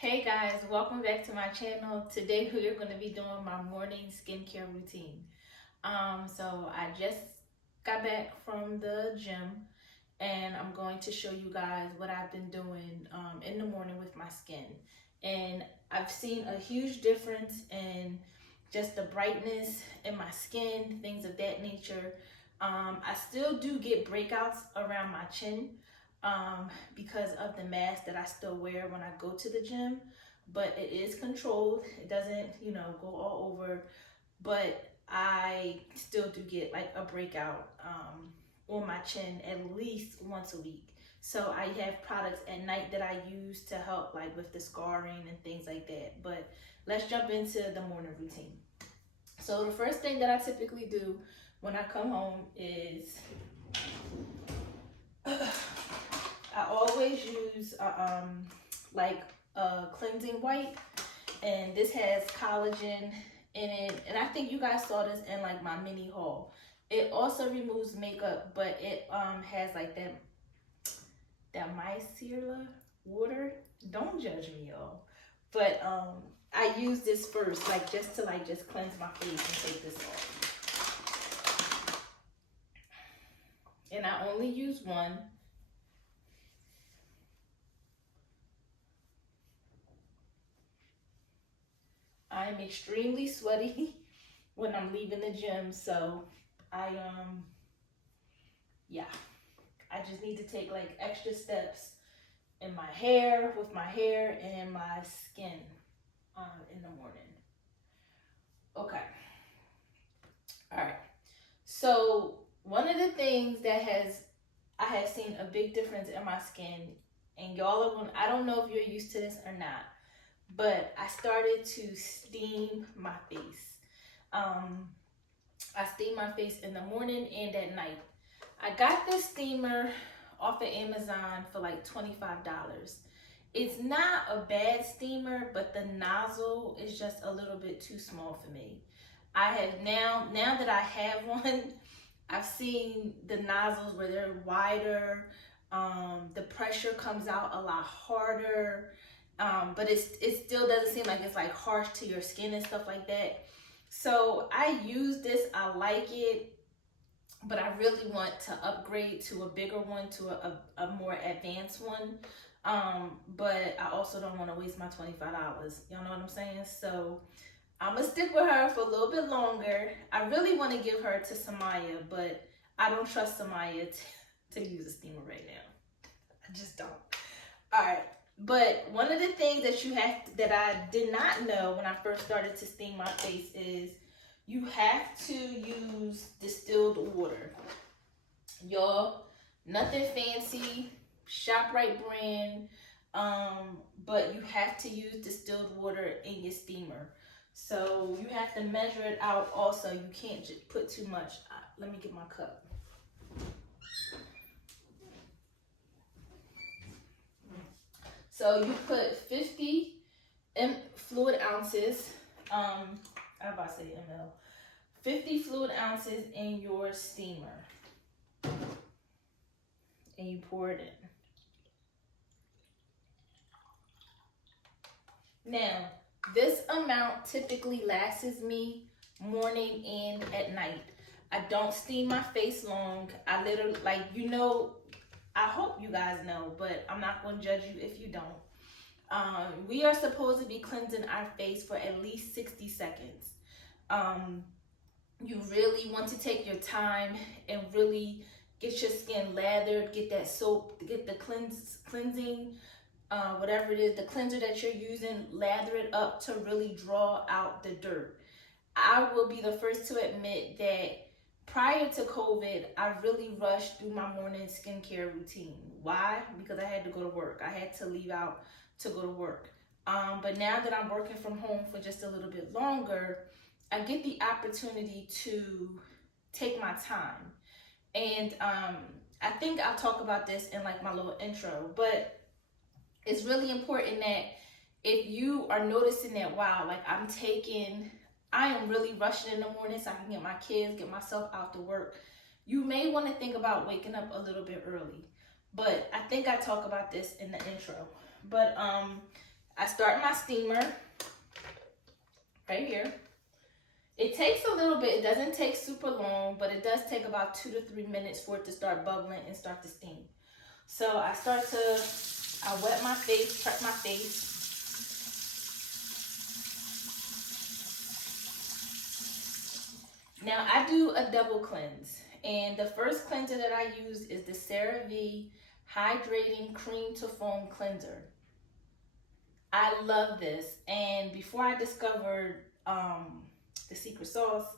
Hey guys, welcome back to my channel. Today we are going to be doing my morning skincare routine. So I just got back from the gym and I'm going to show you guys what I've been doing in the morning with my skin. And I've seen a huge difference in just the brightness in my skin, things of that nature. I still do get breakouts around my chin because of the mask that I still wear when I go to the gym, but it is controlled. It doesn't, go all over, but I still do get like a breakout on my chin at least once a week. So I have products at night that I use to help like with the scarring and things like that. But let's jump into the morning routine. So the first thing that I typically do when I come home is I always use like a cleansing wipe, and this has collagen in it, and I think you guys saw this in like my mini haul. It also removes makeup, but it has like that micellar water. Don't judge me, y'all. But I use this first, like just to just cleanse my face and take this off. And I only use one. I'm extremely sweaty when I'm leaving the gym, so yeah, I just need to take like extra steps in my hair, with my hair and my skin in the morning. Okay. All right. So one of the things that I have seen a big difference in my skin, and y'all are going, I don't know if you're used to this or not, but I started to steam my face. I steam my face in the morning and at night. I got this steamer off of Amazon for like $25. It's not a bad steamer, but the nozzle is just a little bit too small for me. I have now that I have one, I've seen the nozzles where they're wider. The pressure comes out a lot harder. But it still doesn't seem like it's like harsh to your skin and stuff like that. So I use this, I like it, but I really want to upgrade to a bigger one, to a more advanced one. But I also don't want to waste my $25. Y'all know what I'm saying? So I'm gonna stick with her for a little bit longer. I really want to give her to Samaya, but I don't trust Samaya to use a steamer right now. I just don't. All right. But one of the things that I did not know when I first started to steam my face is you have to use distilled water. Y'all, nothing fancy, ShopRite brand, but you have to use distilled water in your steamer. So you have to measure it out also. You can't just put too much. Let me get my cup. So you put 50 fluid ounces, I'm about to say ml, 50 fluid ounces in your steamer. And you pour it in. Now, this amount typically lasts me morning and at night. I don't steam my face long. I literally, I hope you guys know, but I'm not going to judge you if you don't. We are supposed to be cleansing our face for at least 60 seconds. You really want to take your time and really get your skin lathered, get that soap, get the cleansing, whatever it is, the cleanser that you're using, lather it up to really draw out the dirt. I will be the first to admit that prior to COVID, I really rushed through my morning skincare routine. Why? Because I had to go to work. I had to leave out to go to work. But now that I'm working from home for just a little bit longer, I get the opportunity to take my time. And I think I'll talk about this in like my little intro, but it's really important that if you are noticing that, wow, like I am really rushing in the morning so I can get my kids, get myself out to work, you may want to think about waking up a little bit early. But I think I talk about this in the intro. But I start my steamer right here. It takes a little bit. It doesn't take super long, but it does take about 2 to 3 minutes for it to start bubbling and start to steam. So I wet my face, prep my face. Now I do a double cleanse, and the first cleanser that I use is the Cerave Hydrating Cream to Foam Cleanser. I love this, and before I discovered the secret sauce,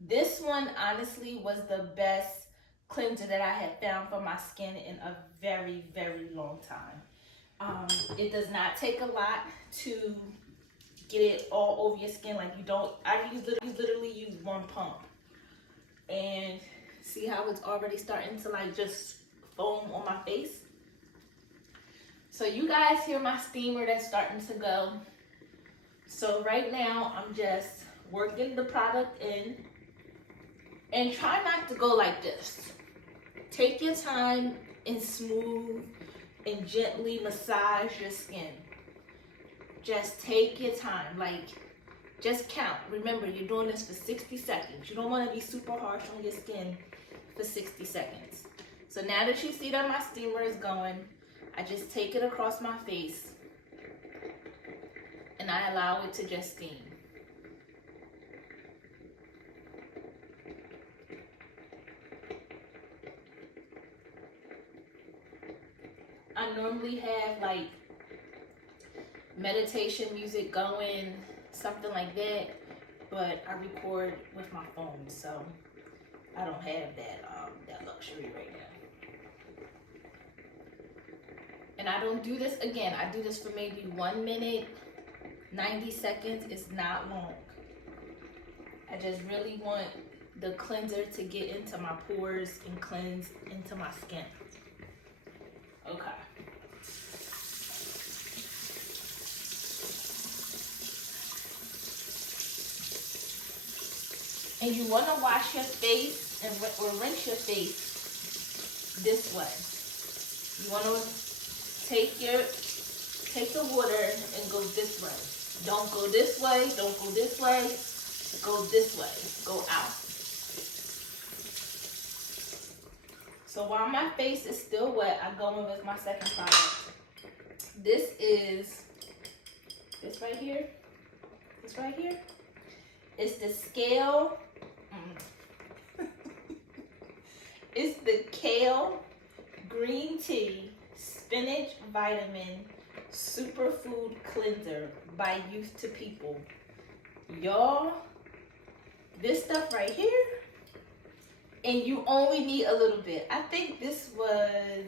this one honestly was the best cleanser that I had found for my skin in a very, very long time. It does not take a lot to get it all over your skin. Like, you don't, I literally use one pump, and see how it's already starting to like just foam on my face. So you guys hear my steamer that's starting to go. So right now I'm just working the product in, and try not to go like this. Take your time and smooth and gently massage your skin. Just take your time, like just count. Remember, you're doing this for 60 seconds. You don't want to be super harsh on your skin for 60 seconds. So now that you see that my steamer is going, I just take it across my face and I allow it to just steam. I normally have like meditation music going, something like that, but I record with my phone, so I don't have that luxury right now. And I don't do this again. I do this for maybe 1 minute, 90 seconds. It's not long. I just really want the cleanser to get into my pores and cleanse into my skin. Okay. And you want to wash your face or rinse your face this way. You want to take the water and go this way. Don't go this way. Don't go this way. Go this way. Go out. So while my face is still wet, I go in with my second product. This is this right here. This right here. It's the Scale. It's the Kale Green Tea Spinach Vitamin Superfood Cleanser by Youth to People. Y'all, this stuff right here, and you only need a little bit. I think this was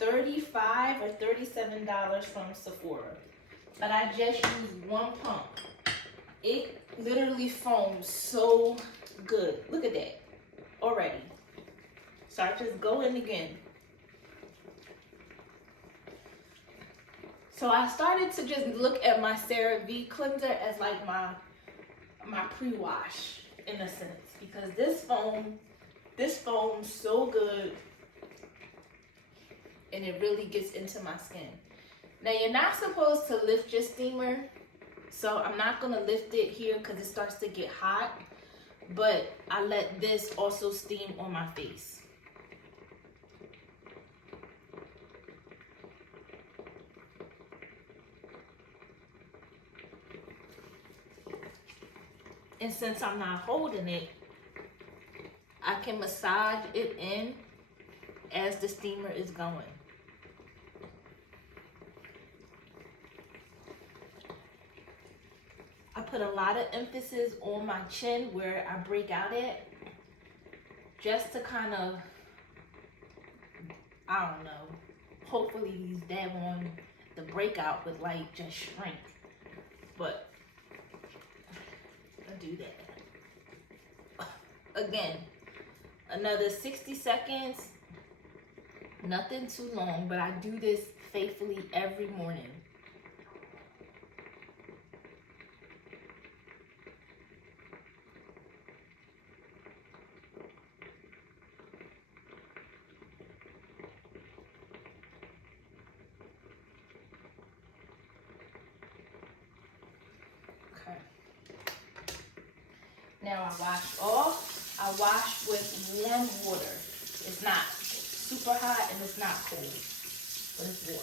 $35 or $37 from Sephora, but I just used one pump. It literally foams so good. Look at that already. So I just go in again. So I started to just look at my CeraVe cleanser as like my pre-wash in a sense, because this foams so good and it really gets into my skin. Now you're not supposed to lift your steamer, so I'm not gonna lift it here because it starts to get hot, but I let this also steam on my face. And since I'm not holding it, I can massage it in as the steamer is going. I put a lot of emphasis on my chin where I break out at, just to kind of, I don't know, hopefully these daggone, the breakout would like just shrink. But I do that. Again, another 60 seconds, nothing too long, but I do this faithfully every morning. Now I wash off. I wash with warm water. It's not super hot and it's not cold, but it's warm.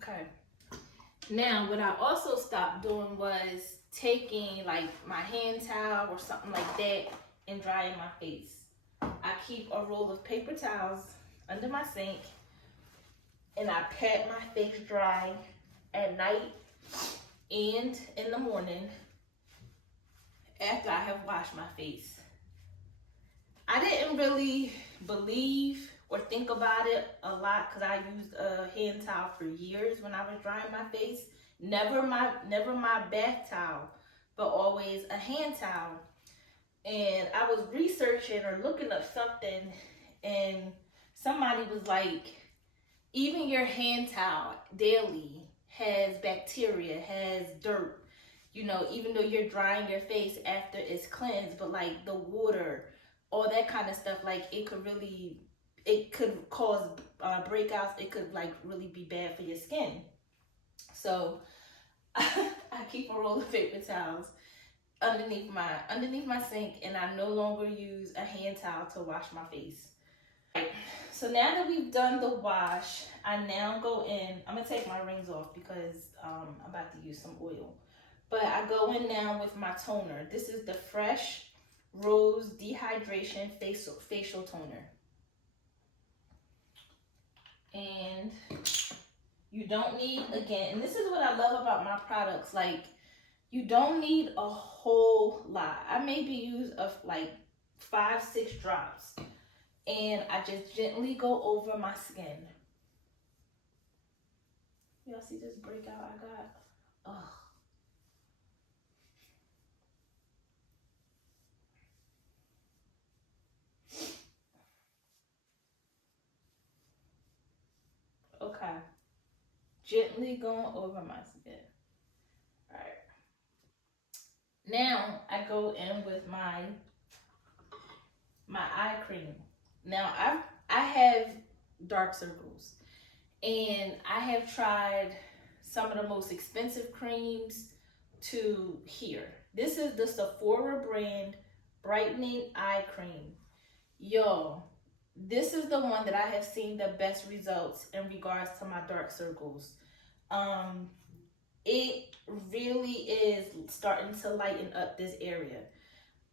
Okay. Now, what I also stopped doing was taking like my hand towel or something like that and drying my face. I keep a roll of paper towels under my sink and I pat my face dry at night and in the morning after I have washed my face. I didn't really believe or think about it a lot because I used a hand towel for years when I was drying my face. Never my bath towel, but always a hand towel. And I was researching or looking up something, and somebody was like, even your hand towel daily has bacteria, has dirt, you know, even though you're drying your face after it's cleansed, but like the water, all that kind of stuff, like it could cause breakouts. It could like really be bad for your skin. So I keep a roll of paper towels underneath my sink, and I no longer use a hand towel to wash my face. So now that we've done the wash, I now go in. I'm gonna take my rings off because I'm about to use some oil. But I go in now with my toner. This is the Fresh Rose Dehydration Facial Toner. And you don't need, again, and this is what I love about my products, like you don't need a whole lot. I maybe use like 5-6 drops, and I just gently go over my skin. Y'all see this breakout I got? Ugh. Okay. Gently going over my skin. All right. Now I go in with my eye cream. Now I have dark circles, and I have tried some of the most expensive creams to here. This is the Sephora brand Brightening Eye Cream. Yo, this is the one that I have seen the best results in regards to my dark circles. It really is starting to lighten up this area.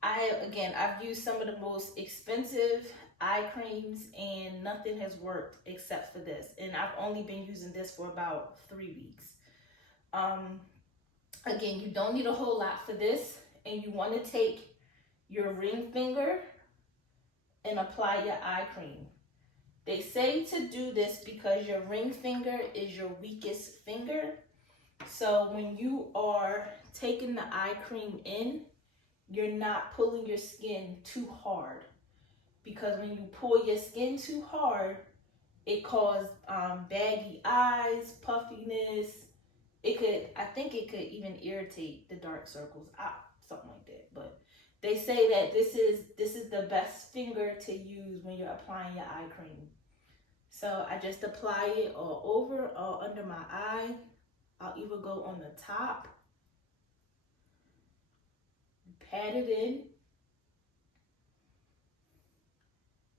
I've used some of the most expensive eye creams and nothing has worked except for this. And I've only been using this for about 3 weeks. Again, you don't need a whole lot for this, and you want to take your ring finger and apply your eye cream. They say to do this because your ring finger is your weakest finger. So when you are taking the eye cream in, you're not pulling your skin too hard, because when you pull your skin too hard, it causes baggy eyes, puffiness. I think it could even irritate the dark circles out, something like that. But they say that this is the best finger to use when you're applying your eye cream. So I just apply it all over or under my eye. I'll either go on the top, pat it in.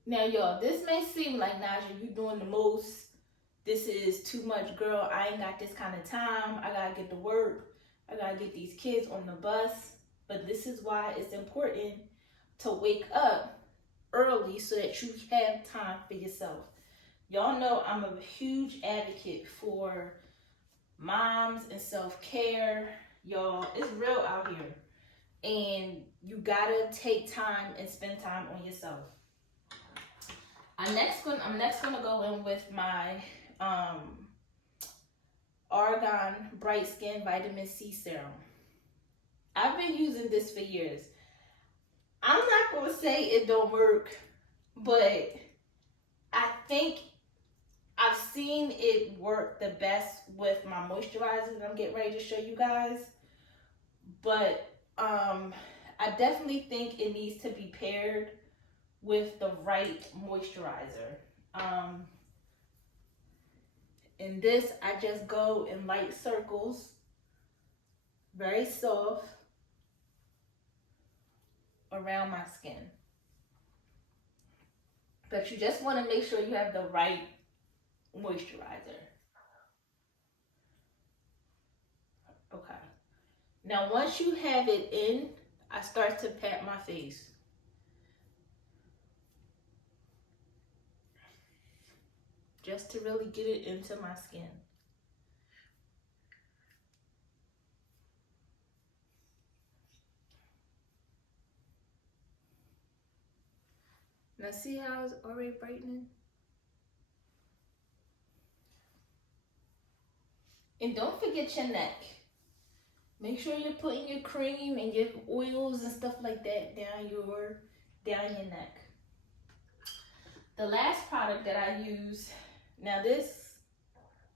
Now, y'all, this may seem like, Naja, you doing the most. This is too much, girl. I ain't got this kind of time. I gotta get to work. I gotta get these kids on the bus. But this is why it's important to wake up early so that you have time for yourself. Y'all know I'm a huge advocate for moms and self-care. Y'all, it's real out here. And you gotta take time and spend time on yourself. I'm next gonna go in with my Argon Bright Skin Vitamin C Serum. I've been using this for years. I'm not gonna say it don't work, but I think I've seen it work the best with my moisturizer that I'm getting ready to show you guys. But I definitely think it needs to be paired with the right moisturizer. In this, I just go in light circles, very soft, around my skin. But you just want to make sure you have the right moisturizer. Okay. Now, once you have it in, I start to pat my face. Just to really get it into my skin. Now see how it's already brightening? And don't forget your neck. Make sure you're putting your cream and your oils and stuff like that down your neck. The last product that I use, now this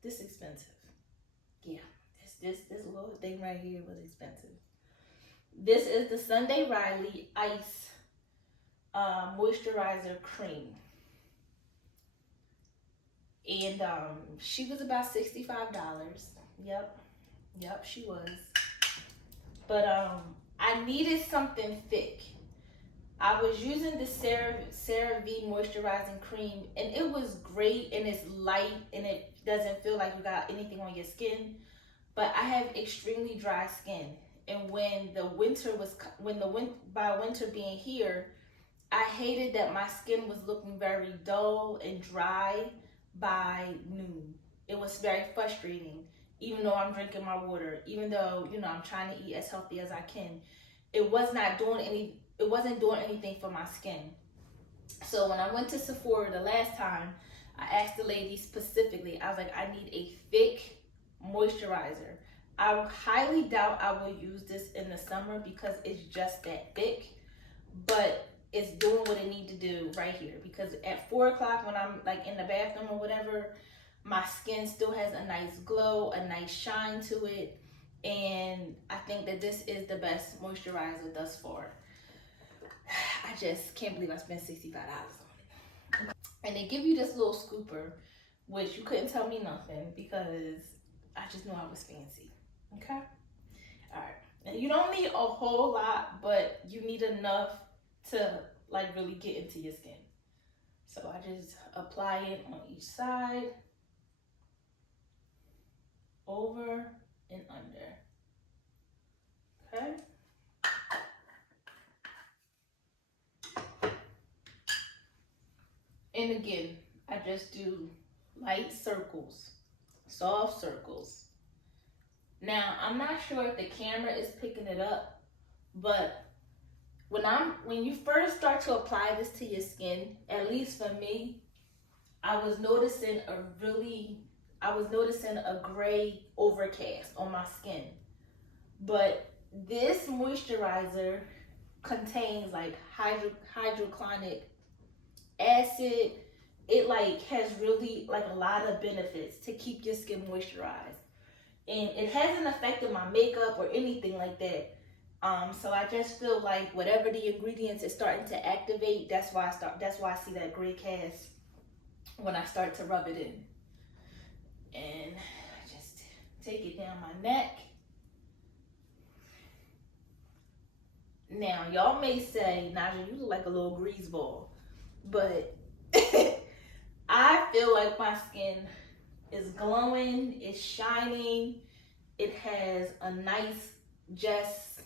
expensive. Yeah, this little thing right here was expensive. This is the Sunday Riley Ice Moisturizer Cream. And she was about $65. Yep, she was. But I needed something thick. I was using the Cerave Moisturizing Cream, and it was great, and it's light, and it doesn't feel like you got anything on your skin. But I have extremely dry skin, and by winter being here, I hated that my skin was looking very dull and dry by noon. It was very frustrating, even though I'm drinking my water, even though, you know, I'm trying to eat as healthy as I can. It wasn't doing anything for my skin. So when I went to Sephora the last time, I asked the lady specifically, I was like, I need a thick moisturizer. I highly doubt I will use this in the summer because it's just that thick, but it's doing what it needs to do right here. Because at 4 o'clock when I'm like in the bathroom or whatever, my skin still has a nice glow, a nice shine to it. And I think that this is the best moisturizer thus far. I just can't believe I spent $65 on it. And they give you this little scooper, which you couldn't tell me nothing because I just knew I was fancy. Okay? All right. And you don't need a whole lot, but you need enough to like really get into your skin. So I just apply it on each side, over and under. Okay? And again, I just do light circles, soft circles. Now, I'm not sure if the camera is picking it up, but when you first start to apply this to your skin, at least for me, I was noticing a gray overcast on my skin. But this moisturizer contains like hydrochloric acid. It like has really like a lot of benefits to keep your skin moisturized. And it hasn't affected my makeup or anything like that. So I just feel like whatever the ingredients is starting to activate, that's why I see that gray cast when I start to rub it in. And I just take it down my neck. Now, y'all may say, Naja, you look like a little grease ball. But I feel like my skin is glowing, it's shining, it has a nice, just,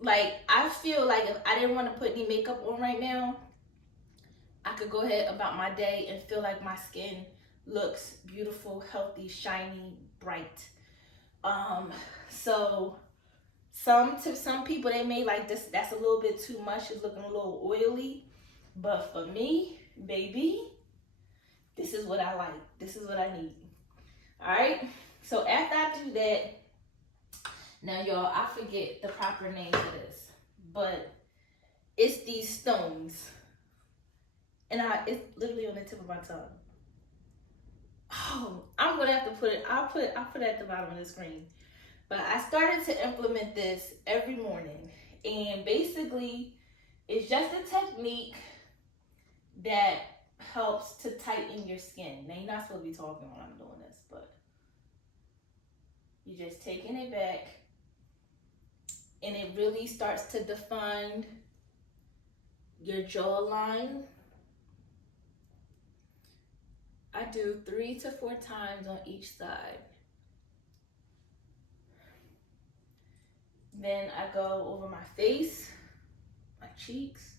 like, I feel like if I didn't want to put any makeup on right now, I could go ahead about my day and feel like my skin looks beautiful, healthy, shiny, bright. So to some people, they may like this, that's a little bit too much, it's looking a little oily. But for me, baby, this is what I like. This is what I need. All right. So after I do that, now y'all, I forget the proper name for this, but it's these stones. And it's literally on the tip of my tongue. Oh, I'm gonna have to put it, I'll put it at the bottom of the screen. But I started to implement this every morning. And basically, it's just a technique that helps to tighten your skin. Now, you're not supposed to be talking when I'm doing this, but you're just taking it back. And it really starts to define your jawline. I do 3 to 4 times on each side. Then I go over my face, my cheeks.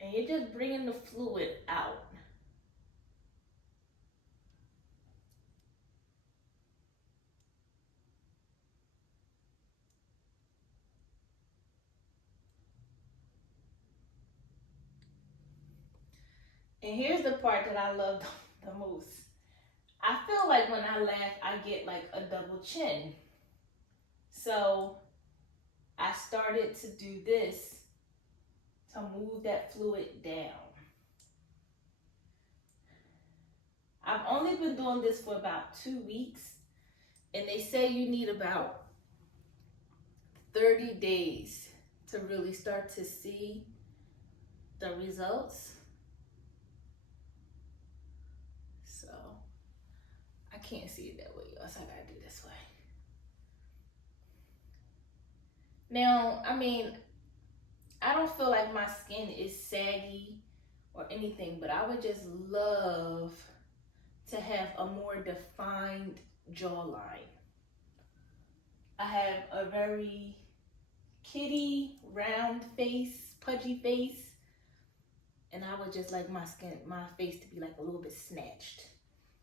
And you're just bringing the fluid out. And here's the part that I love the most. I feel like when I laugh, I get like a double chin. So I started to do this to move that fluid down. I've only been doing this for about 2 weeks, and they say you need about 30 days to really start to see the results. So I can't see it that way, y'all, so I gotta do this way. Now, I mean, I don't feel like my skin is saggy or anything, but I would just love to have a more defined jawline. I have a very kitty, round face, pudgy face, and I would just like my face to be like a little bit snatched.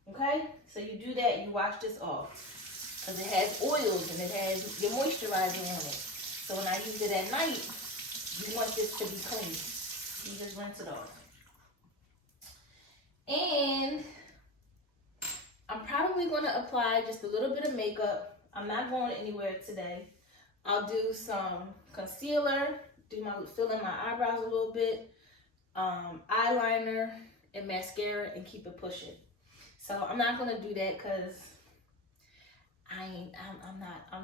Okay, so you do that, you wash this off, because it has oils and it has your moisturizer on it. So when I use it at night, you want this to be clean. You just rinse it off. And I'm probably going to apply just a little bit of makeup. I'm not going anywhere today. I'll do some concealer, fill in my eyebrows a little bit, eyeliner and mascara, and keep it pushing. So I'm not going to do that because I'm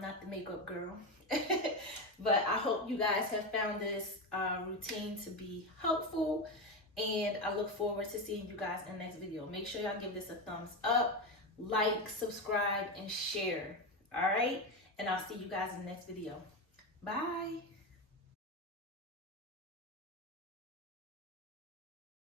not the makeup girl. But I hope you guys have found this routine to be helpful, and I look forward to seeing you guys in the next video. Make sure y'all give this a thumbs up, like, subscribe, and share. All right, and I'll see you guys in the next video. Bye.